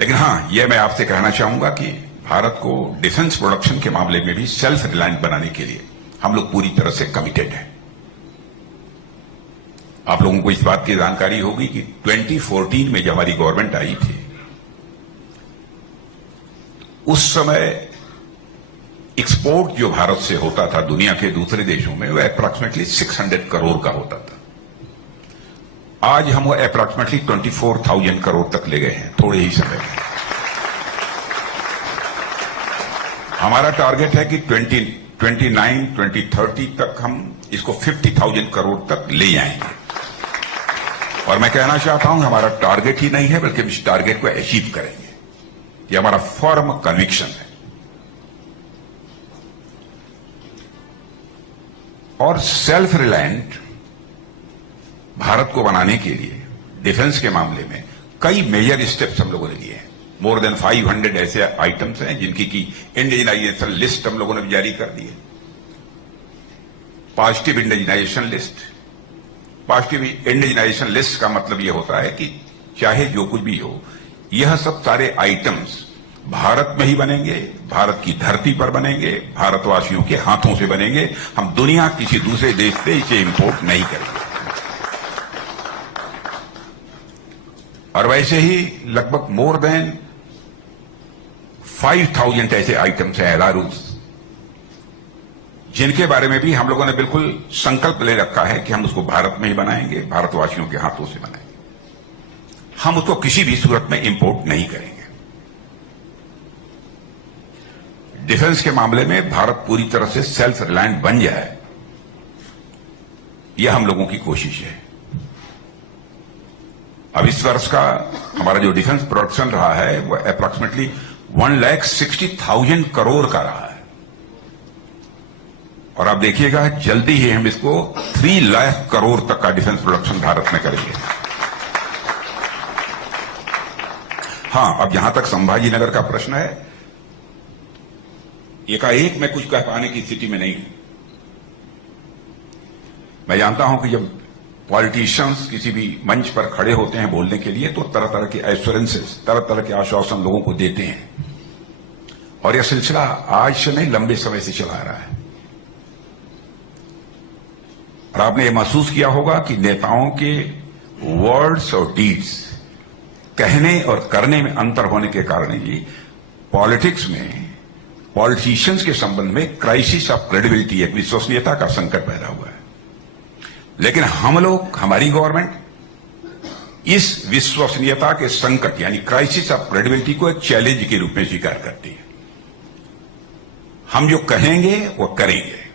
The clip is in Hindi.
लेकिन हां, यह मैं आपसे कहना चाहूंगा कि भारत को डिफेंस प्रोडक्शन के मामले में भी सेल्फ रिलायंट बनाने के लिए हम लोग पूरी तरह से कमिटेड हैं। आप लोगों को इस बात की जानकारी होगी कि 2014 में जब हमारी गवर्नमेंट आई थी, उस समय एक्सपोर्ट जो भारत से होता था दुनिया के दूसरे देशों में, वह अप्रॉक्सीमेटली 600 करोड़ का होता था। आज हम वो अप्रॉक्सीमेटली 24,000 करोड़ तक ले गए हैं थोड़े ही समय में। हमारा टारगेट है कि 2029-2030 तक हम इसको 50,000 करोड़ तक ले जाएंगे। और मैं कहना चाहता हूं, हमारा टारगेट ही नहीं है, बल्कि हम इस टारगेट को अचीव करेंगे। ये हमारा फर्म कन्विक्शन है। और सेल्फ रिलायंट भारत को बनाने के लिए डिफेंस के मामले में कई मेजर स्टेप्स हम लोगों ने लिए हैं। मोर देन 500 ऐसे आइटम्स हैं जिनकी की इंडिजिनाइजेशन लिस्ट हम लोगों ने जारी कर दी है। Positive indigenisation list. Positive indigenisation list का मतलब यह होता है कि चाहे जो कुछ भी हो, यह सब सारे आइटम्स भारत में ही बनेंगे, भारत की धरती पर बनेंगे, भारतवासियों के हाथों से बनेंगे। हम दुनिया किसी दूसरे देश से इसे इंपोर्ट नहीं करेंगे। और वैसे ही लगभग मोर देन 5,000 ऐसे आइटम्स हैं एलारूस, जिनके बारे में भी हम लोगों ने बिल्कुल संकल्प ले रखा है कि हम उसको भारत में ही बनाएंगे, भारतवासियों के हाथों से बनाएंगे। हम उसको किसी भी सूरत में इंपोर्ट नहीं करेंगे। डिफेंस के मामले में भारत पूरी तरह से सेल्फ रिलायंट बन जाए, यह हम लोगों की कोशिश है। अब इस वर्ष का हमारा जो डिफेंस प्रोडक्शन रहा है वह अप्रॉक्सीमेटली 1,60,000 करोड़ का रहा है। और आप देखिएगा जल्दी ही हम इसको 3 लाख करोड़ तक का डिफेंस प्रोडक्शन भारत में करेंगे। हां, अब जहां तक संभाजी नगर का प्रश्न है, एकाएक मैं कुछ कह पाने की स्थिति में नहीं हूं। मैं जानता हूं कि जब पॉलिटिशियंस किसी भी मंच पर खड़े होते हैं बोलने के लिए, तो तरह तरह के एश्योरेंसेस, तरह तरह के आश्वासन लोगों को देते हैं। और यह सिलसिला आज से नहीं, लंबे समय से चला आ रहा है। और आपने ये महसूस किया होगा कि नेताओं के वर्ड्स और डीड्स, कहने और करने में अंतर होने के कारण ही पॉलिटिक्स में पॉलिटिशियंस के संबंध में क्राइसिस ऑफ क्रेडिबिलिटी, एक विश्वसनीयता का संकट पैदा हुआ है। लेकिन हम लोग, हमारी गवर्नमेंट इस विश्वसनीयता के संकट यानी क्राइसिस ऑफ क्रेडिबिलिटी को एक चैलेंज के रूप में स्वीकार करती है। हम जो कहेंगे वो करेंगे।